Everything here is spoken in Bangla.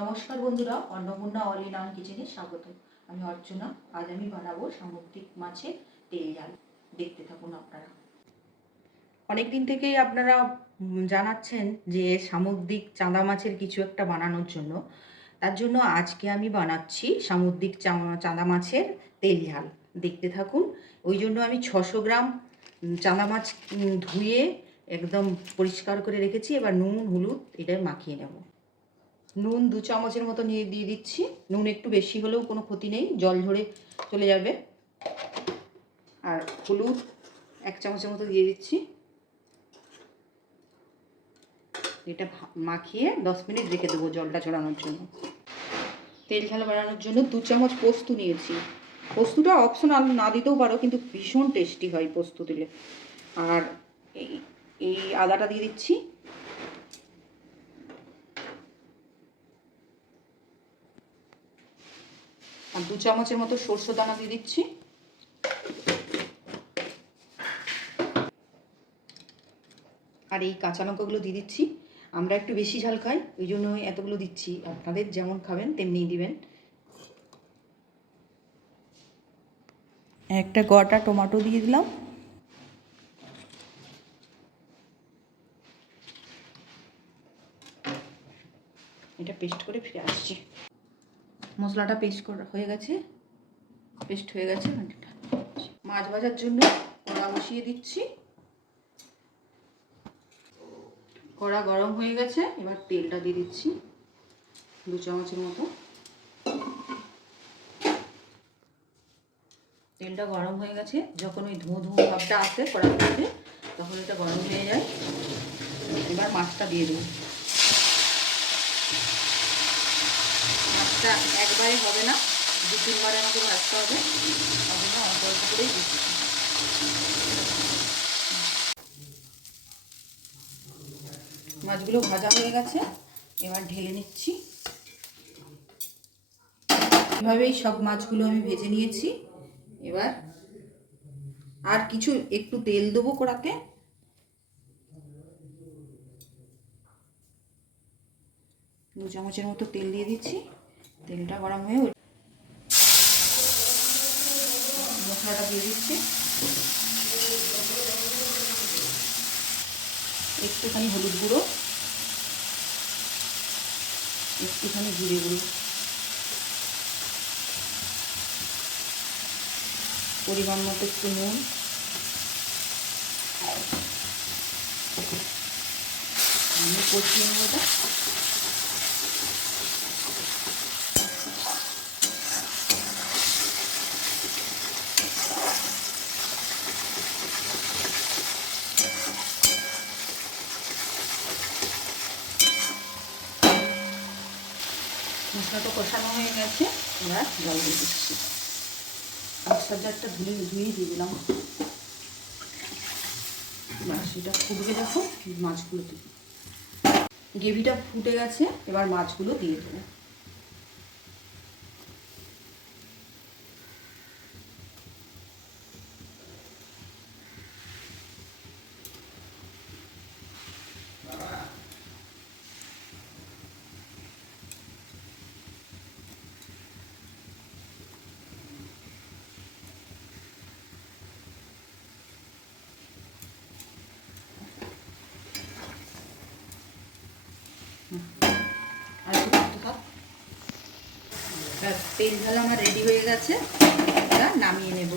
নমস্কার বন্ধুরা, অন্নপূর্ণা অল ইন ওয়ান কিচেনে স্বাগত। আমি অর্চনা। আজ আমি বানাবো সামুদ্রিক মাছের তেল ঝাল। দেখতে থাকুন আপনারা। অনেক দিন থেকেই আপনারা জানাচ্ছেন যে সামুদ্রিক চাঁদা মাছের কিছু একটা বানানোর জন্য। তার জন্য আজকে আমি বানাচ্ছি সামুদ্রিক চাঁদা মাছের তেল ঝাল। দেখতে থাকুন। ওই জন্য আমি 600 গ্রাম চাঁদা মাছ ধুয়ে একদম পরিষ্কার করে রেখেছি। এবার নুন হলুদ এটা মাখিয়ে নেব। নুন 2 চামচের মতো দিয়ে দিচ্ছি। নুন একটু বেশি হলেও কোনো ক্ষতি নেই, জল ঝরে চলে যাবে। আর হলুদ 1 চামচের মতো দিয়ে দিচ্ছি। এটা মাখিয়ে 10 মিনিট রেখে দেবো জলটা ঝরানোর জন্য। তেল ঝাল বানানোর জন্য 2 চামচ পোস্ত নিয়েছি। পোস্তটা অপশনাল, না দিতেও পারো, কিন্তু ভীষণ টেস্টি হয় পোস্ত দিলে। আর এই আদাটা দিয়ে দিচ্ছি। আর 2 চামচের মতো সরষে দানা দিয়ে দিচ্ছি। আর এই কাঁচা লঙ্কাগুলো দিয়ে দিচ্ছি। আমরা একটু বেশি ঝাল খাই, ওই জন্য এতগুলো দিচ্ছি। আপনাদের যেমন খাবেন তেমনিই দিবেন। একটা গোটা টমেটো দিয়ে দিলাম। এটা পেস্ট করে ফিরে আসছি। মশলাটা পেস্ট হয়ে গেছে। মাছ ভাজার জন্য কড়া বসিয়ে দিচ্ছি। কড়া গরম হয়ে গেছে। এবার তেলটা দিয়ে দিচ্ছি 2 চামচের মতো। তেলটা গরম হয়ে গেছে। যখন ওই ধোঁ ধোঁ ভাবটা আসে কড়া থেকে, তখন এটা গরম হয়ে যায়। এবার মাছটা দিয়ে দেবো। মাছটা একবারে হবে না, 2-3 বারে আমাকে ভাজতে হবে। তার জন্য অল্প অল্প করেই দিচ্ছি। মাছগুলো ভাজা হয়ে গেছে, এবার ঢেলে নিচ্ছি। এভাবেই সব মাছগুলো আমি ভেজে নিয়েছি। এবার আর কিছু একটু তেল দেবো কড়াতে। দু চামচের মতো তেল দিয়ে দিচ্ছি। তেলটা গরম হয়ে মশলাটা দিয়ে দিচ্ছি। একটুখানি হলুদ গুঁড়ো, একটুখানি জিরে গুঁড়ো, পরিমাণ মতো একটু নুন, আমি কষিয়ে নেব এটা। মশলাটা কষানো হয়ে গেছে। এবার জল দিয়ে দিচ্ছি। মশলার জারটা ধুয়ে দিয়ে দিলাম। এবার সেটা ফুটবে, দেখো মাছগুলো দিই। গ্রেভিটা ফুটে গেছে, এবার মাছগুলো দিয়ে দেবো। আর একটু করতে থাক। তেল ঝাল আমার রেডি হয়ে গেছে, এটা নামিয়ে নেব।